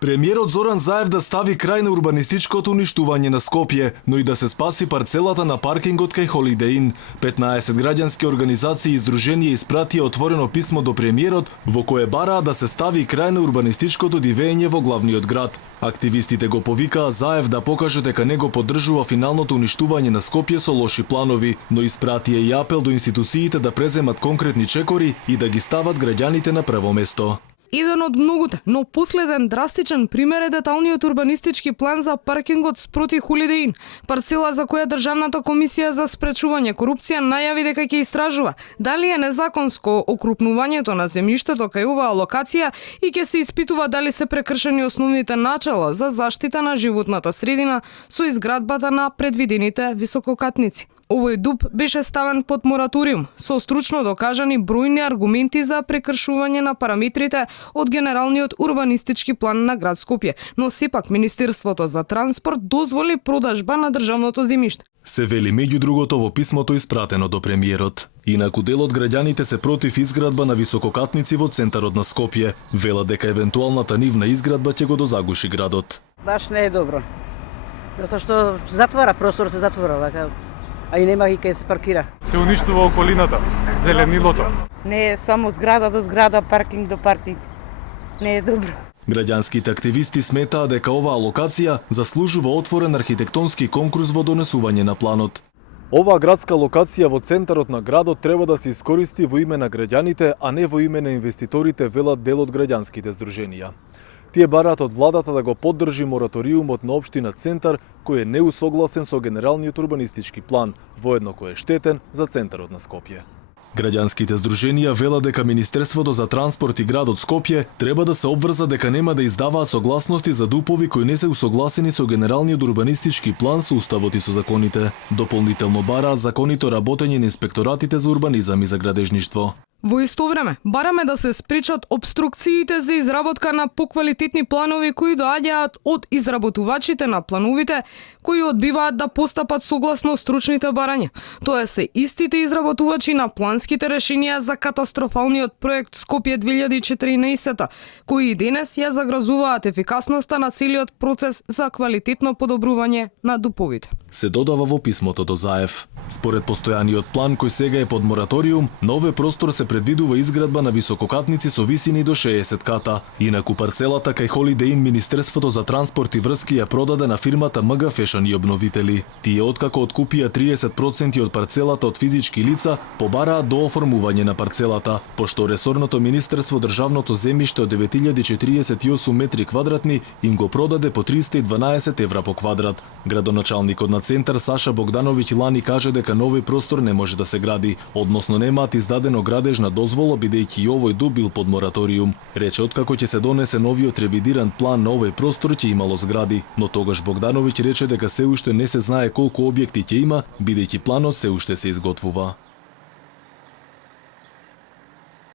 Премиерот Зоран Заев да стави крај на урбанистичкото уништување на Скопје, но и да се спаси парцелата на паркингот кај Holiday Inn. 15 граѓански организации и издруженија испратија отворено писмо до премиерот во кое бараа да се стави крај на урбанистичкото дивење во главниот град. Активистите го повикаа Заев да покаже дека не го поддржува финалното уништување на Скопје со лоши планови, но испратија и апел до институциите да преземат конкретни чекори и да ги стават граѓаните на прво место. Еден од многуте, но последен драстичен пример е деталниот урбанистички план за паркингот спроти Holiday Inn, парцела за која Државната комисија за спречување корупција најави дека ќе истражува дали е незаконско окрупнувањето на земјиштето кај оваа локација и ќе се испитува дали се прекршени основните начала за заштита на животната средина со изградбата на предвидените висококатници. Овој дуб беше ставен под мораториум, со стручно докажани бројни аргументи за прекршување на параметрите од Генералниот урбанистички план на град Скопје, но сепак Министерството за транспорт дозволи продажба на државното земјиште. Се вели меѓу другото во писмото испратено до премиерот. Инаку дел од граѓаните се против изградба на висококатници во центарот на Скопје. Велат дека евентуалната нивна изградба ќе го дозагуши градот. Баш не е добро. Затоа што затвара простор, се затвора, така. А и нема и кај се паркира. Се уништува околината, зеленилото. Не е само зграда до зграда, паркинг до паркинг. Не е добро. Граѓанските активисти сметаа дека оваа локација заслужува отворен архитектонски конкурс во донесување на планот. Оваа градска локација во центарот на градот треба да се искористи во име на граѓаните, а не во име на инвеститорите, велат дел од граѓанските здруженија. Тие бараат од владата да го поддржи мораториумот на општина Центар, кој е неусогласен со Генералниот урбанистички план, воедно кој е штетен за центарот на Скопје. Граѓанските здруженија велат дека Министерството за транспорт и градот Скопје треба да се обврза дека нема да издаваа согласности за дупови кои не се усогласени со Генералниот урбанистички план, со уставот и со законите. Дополнително бараат законито работење на инспекторатите за урбанизам и за градежништво. Во исто време, бараме да се спречат обструкциите за изработка на поквалитетни планови кои доаѓаат од изработувачите на плановите, кои одбиваат да постапат согласно стручните барања. Тоа се истите изработувачи на планските решенија за катастрофалниот проект Скопје 2014, кои и денес ја загрозуваат ефикасноста на целиот процес за квалитетно подобрување на дуповите. Се додава во писмото до Заев. Според постојаниот план кој сега е под мораториум, на овој простор се предвидува изградба на висококатници со висини до 60 ката. Инаку парцелата кај Holiday Inn Министерството за транспорт и врски ја продаде на фирмата МГ Фешн и обновители. Тие откако откупија 30% од парцелата од физички лица, побараат до оформување на парцелата, пошто ресорното министерство државното земјиште од 9048 метри квадратни им го продаде по 312 евра по квадрат. Градоначалникот на Центар Саша Богдановиќ лани каже дека новој простор не може да се гради, односно немаат издадено градежна дозвола бидејќи и овој дуб бил под мораториум. Рече откако ќе се донесе новиот ревидиран план на овој простор ќе имало згради, но тогаш Богдановиќ рече дека се уште не се знае колку објекти ќе има, бидејќи планот се уште се изготвува.